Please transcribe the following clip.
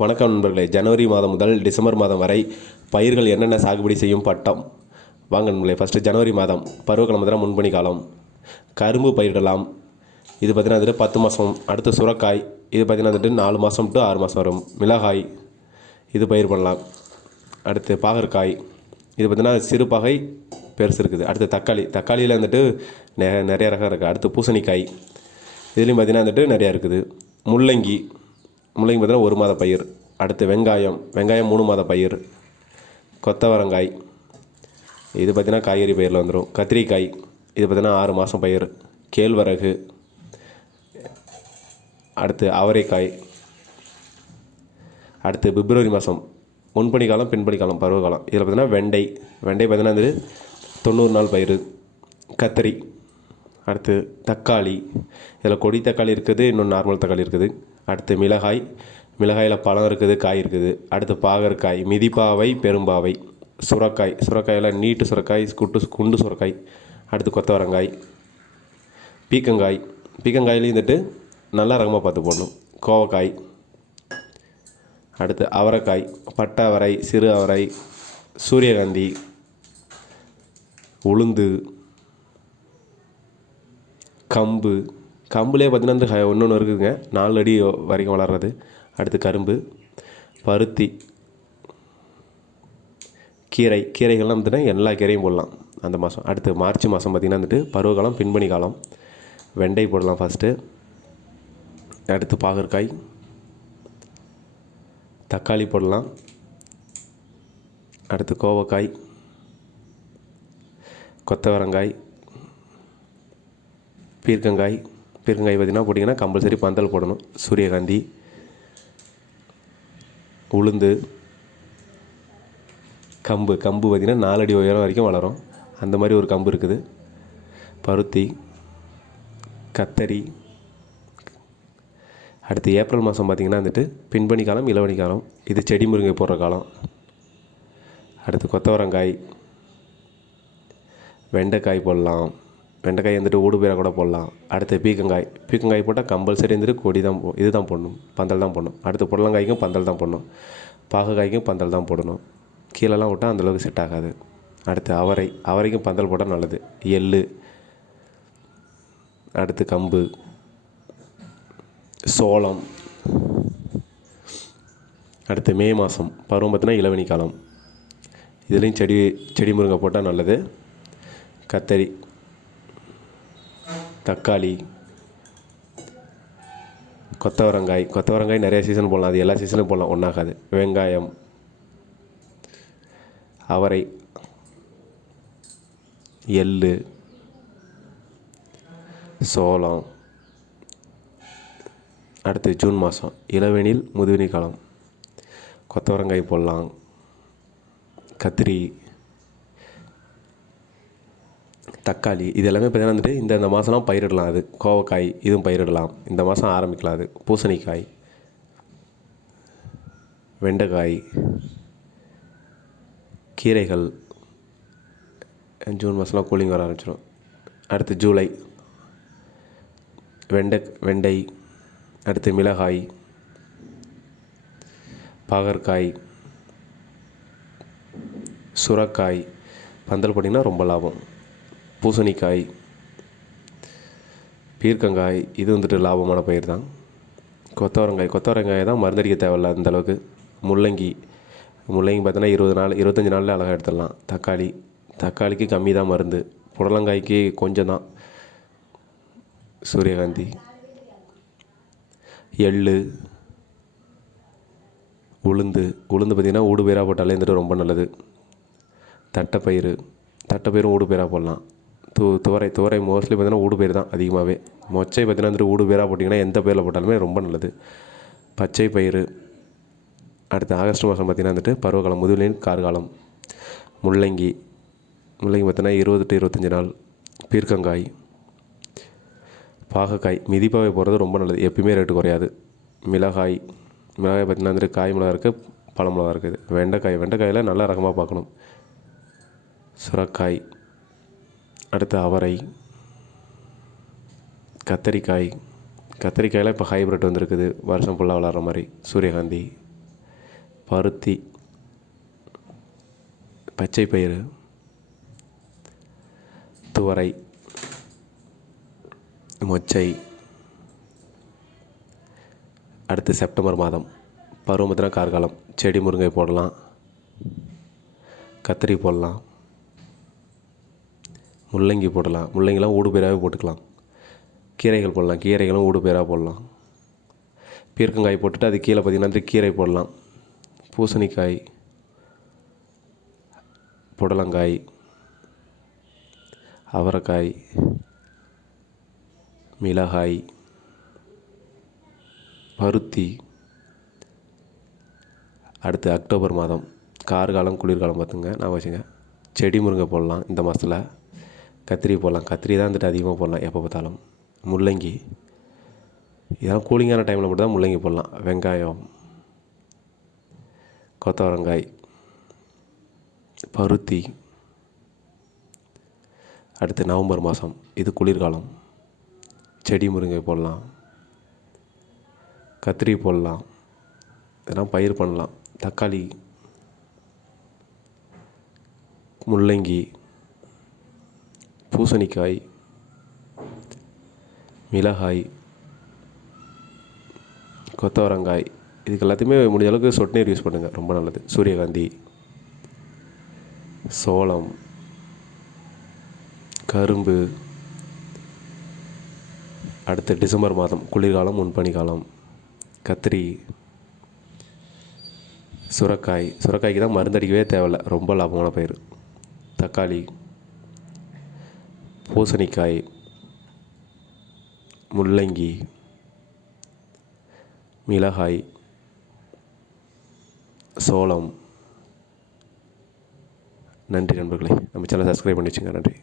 வணக்கம் நண்பர்களே. ஜனவரி மாதம் முதல் டிசம்பர் மாதம் வரை பயிர்கள் என்னென்ன சாகுபடி செய்யும் பட்டம். வாங்க நண்பர்களே. ஃபஸ்ட்டு ஜனவரி மாதம் பருவகாலம் பார்த்தீங்கன்னா முன்பனி காலம். கரும்பு பயிரிடலாம். இது பார்த்தீங்கன்னா வந்துட்டு 10 மாதம். அடுத்து சுரக்காய், இது பார்த்தீங்கன்னா வந்துட்டு 4 மாதம் டு 6 மாதம் வரும். மிளகாய், இது பயிர் பண்ணலாம். அடுத்து பாகற்காய், இது பார்த்தீங்கன்னா சிறு பாகை பெருசு இருக்குது. அடுத்து தக்காளி, தக்காளியில் வந்துட்டு நிறைய ரகம் இருக்குது. அடுத்து பூசணிக்காய், இதுலேயும் பார்த்தீங்கன்னா வந்துட்டு நிறையா இருக்குது. முள்ளங்கி பார்த்தீங்கன்னா 1 மாத பயிர். அடுத்து வெங்காயம் 3 மாத பயிர். கொத்தவரங்காய், இது பார்த்திங்கன்னா காய்கறி பயிரில் வந்துடும். கத்திரிக்காய், இது பார்த்திங்கன்னா 6 மாதம் பயிர். கேழ்வரகு, அடுத்து அவரைக்காய். அடுத்து பிப்ரவரி மாதம் முன்பனி காலம், பின்பனி காலம், பருவகாலம். இதில் பார்த்திங்கன்னா வெண்டை பார்த்திங்கன்னா வந்து 90 நாள் பயிர். கத்திரி, அடுத்து தக்காளி, இதில் கொடி தக்காளி இருக்குது, இன்னும் நார்மல் தக்காளி இருக்குது. அடுத்து மிளகாயில் பழம் இருக்குது, காய் இருக்குது. அடுத்து பாகற்காய், மிதிப்பாவை, பெரும்பாவை. சுரக்காயில் நீட்டு சுரக்காய், குண்டு சுரக்காய். அடுத்து கொத்தவரங்காய், பீக்கங்காயிலையும் வந்துட்டு நல்லா ரகமாக பார்த்து போடணும். கோவக்காய், அடுத்து அவரைக்காய், பட்டை அவரை, சிறு அவரை, சூரியகாந்தி, உளுந்து, கம்புலேயே பார்த்தீங்கன்னா இன்னொன்று இருக்குதுங்க, 4 அடி வரைக்கும் வளர்றது. அடுத்து கரும்பு, பருத்தி, கீரைகள்லாம் வந்துட்டு எல்லா கீரையும் போடலாம் அந்த மாதம். அடுத்து மார்ச் மாதம் பார்த்திங்கன்னா வந்துட்டு பருவகாலம், பின்பனி காலம். வெண்டை போடலாம் ஃபஸ்ட்டு. அடுத்து பாகற்காய், தக்காளி போடலாம். அடுத்து கோவக்காய், கொத்தவரங்காய், பீர்க்கங்காய் பார்த்திங்கன்னா போட்டிங்கன்னா கம்பல்சரி பந்தல் போடணும். சூரியகாந்தி, உளுந்து, கம்பு பார்த்திங்கன்னா 4 அடி உயரம் வரைக்கும் வளரும். அந்த மாதிரி ஒரு கம்பு இருக்குது. பருத்தி, கத்தரி. அடுத்து ஏப்ரல் மாதம் பார்த்திங்கன்னா வந்துட்டு பின்பனி காலம், இளவனி காலம். இது செடி முருங்கை போடுற காலம். அடுத்து கொத்தவரங்காய், வெண்டைக்காய் போடலாம். வெண்டைக்காய் வந்துட்டு ஊடு பயிராக கூட போடலாம். அடுத்து பீக்கங்காய் போட்டால் கம்பல்சரி வந்துட்டு கொடி தான் இது தான் போடணும், பந்தல் தான் போடணும். அடுத்து புடலங்காய்க்கும் பந்தல் தான் போடணும். பாகக்காய்க்கும் பந்தல் தான் போடணும். கீழெல்லாம் விட்டால் அந்தளவுக்கு செட் ஆகாது. அடுத்து அவரைக்கும் பந்தல் போட்டால் நல்லது. எள்ளு, அடுத்து கம்பு, சோளம். அடுத்து மே மாதம் பருவம் பார்த்தீங்கன்னா இளவனி காலம். இதுலேயும் செடி முருங்கை போட்டால் நல்லது. கத்தரி, தக்காளி, கொத்தவரங்காய் நிறைய சீசன் போடலாம். அது எல்லா சீசனும் போடலாம், ஒன்றாகாது. வெங்காயம், அவரை, எள்ளு, சோளம். அடுத்து ஜூன் மாதம் இளவேனில் முதுவேனி காலம். கொத்தவரங்காய் போடலாம். கத்திரி, தக்காளி, இது எல்லாமே பார்த்தீங்கன்னா வந்துட்டு இந்த மாதம்லாம் பயிரிடலாம். அது கோவக்காய், இதுவும் பயிரிடலாம். இந்த மாதம் ஆரம்பிக்கலாம். அது பூசணிக்காய், வெண்டைக்காய், கீரைகள். ஜூன் மாதம்லாம் கூலிங் வர ஆரம்பிச்சிடும். அடுத்து ஜூலை வெண்டை. அடுத்து மிளகாய், பாகற்காய், சுரக்காய். பந்தல் போட்டிங்கன்னா ரொம்ப லாபம். பூசணிக்காய், பீர்க்கங்காய், இது வந்துட்டு லாபமான பயிர் தான். கொத்தவரங்காய் தான் மருந்தடிக்க தேவையில்ல அந்தளவுக்கு. முள்ளங்கி பார்த்தோன்னா 20 நாள் 25 நாளில் அழகாக எடுத்துடலாம். தக்காளிக்கு கம்மி தான் மருந்து. புடலங்காய்க்கு கொஞ்சம் தான். சூரியகாந்தி, எள்ளு, உளுந்து பார்த்திங்கன்னா ஊடு பயிராக போட்டாலே வந்துட்டு ரொம்ப நல்லது. தட்டைப்பயிரும் ஊடு பயிராக போடலாம். துவரை மோஸ்ட்லி பார்த்திங்கன்னா ஊடு பயிர் தான் அதிகமாகவே. மொச்சை பார்த்திங்கன்னா வந்துட்டு ஊடு பயிராக போட்டிங்கன்னா எந்த பயிரில் போட்டாலுமே ரொம்ப நல்லது. பச்சை பயிர். அடுத்து ஆகஸ்ட் மாதம் பார்த்திங்கன்னா வந்துட்டு பருவகாலம், முதுவேனில் கார்காலம். முள்ளங்கி பார்த்திங்கன்னா 20 to 25 நாள். பீர்க்கங்காய், பாகக்காய், மிதிப்பாவை போடுறது ரொம்ப நல்லது. எப்பயுமே ரேட்டு குறையாது. மிளகாய் பார்த்திங்கன்னா வந்துட்டு காய் மிளகா இருக்குது, பழ மிளகா இருக்குது. வெண்டைக்காயில் நல்லா ரகமாக பார்க்கணும். சுரக்காய், அடுத்து அவரை, கத்தரிக்காயில் இப்போ ஹைப்ரிட் வந்துருக்குது, வருஷம் ஃபுல்லாக வளர்கிற மாதிரி. சூரியகாந்தி, பருத்தி, பச்சை பயிறு, துவரை, மொச்சை. அடுத்து செப்டம்பர் மாதம் பருவம் பார்த்தீங்கன்னா கார்காலம். செடி முருங்கை போடலாம், கத்திரி போடலாம், முள்ளங்கி போடலாம். முள்ளங்கிலாம் ஊடு பயிராகவே போட்டுக்கலாம். கீரைகள் போடலாம், கீரைகளும் ஊடு பயிராக போடலாம். பீர்க்கங்காய் போட்டுட்டு அது கீழே பார்த்திங்கன்னா கீரை போடலாம். பூசணிக்காய், புடலங்காய், அவரைக்காய், மிளகாய், பருத்தி. அடுத்து அக்டோபர் மாதம் கார்காலம் குளிர்காலம் பார்த்துங்க நான் வச்சுங்க. செடி முருங்கை போடலாம் இந்த மாதத்தில். கத்திரி போடலாம், கத்திரி தான் வந்துட்டு அதிகமாக போடலாம் எப்போ பார்த்தாலும். முள்ளங்கி, இதெல்லாம் கூலிங்கான டைமில் மட்டும் தான் முள்ளங்கி போடலாம். வெங்காயம், கொத்தவரங்காய், பருத்தி. அடுத்து நவம்பர் மாதம் இது குளிர்காலம். செடி முருங்கை போடலாம், கத்திரி போடலாம், இதெல்லாம் பயிர் பண்ணலாம். தக்காளி, முள்ளங்கி, பூசணிக்காய், மிளகாய், கொத்தவரங்காய். இதுக்கு எல்லாத்தையுமே முடிஞ்ச அளவுக்கு சொட்டு நீர் யூஸ் பண்ணுங்கள், ரொம்ப நல்லது. சூரியகாந்தி, சோளம், கரும்பு. அடுத்து டிசம்பர் மாதம் குளிர்காலம் முன்பனிக்காலம். கத்திரி, சுரைக்காய்க்கு தான் மருந்தடிக்கவே தேவையில்லை, ரொம்ப லாபமான பயிர். தக்காளி, பூசணிக்காய், முள்ளங்கி, மிளகாய், சோளம். நன்றி நண்பர்களே, நம்ம சேனலை சப்ஸ்கிரைப் பண்ணி வச்சுங்க. நன்றி.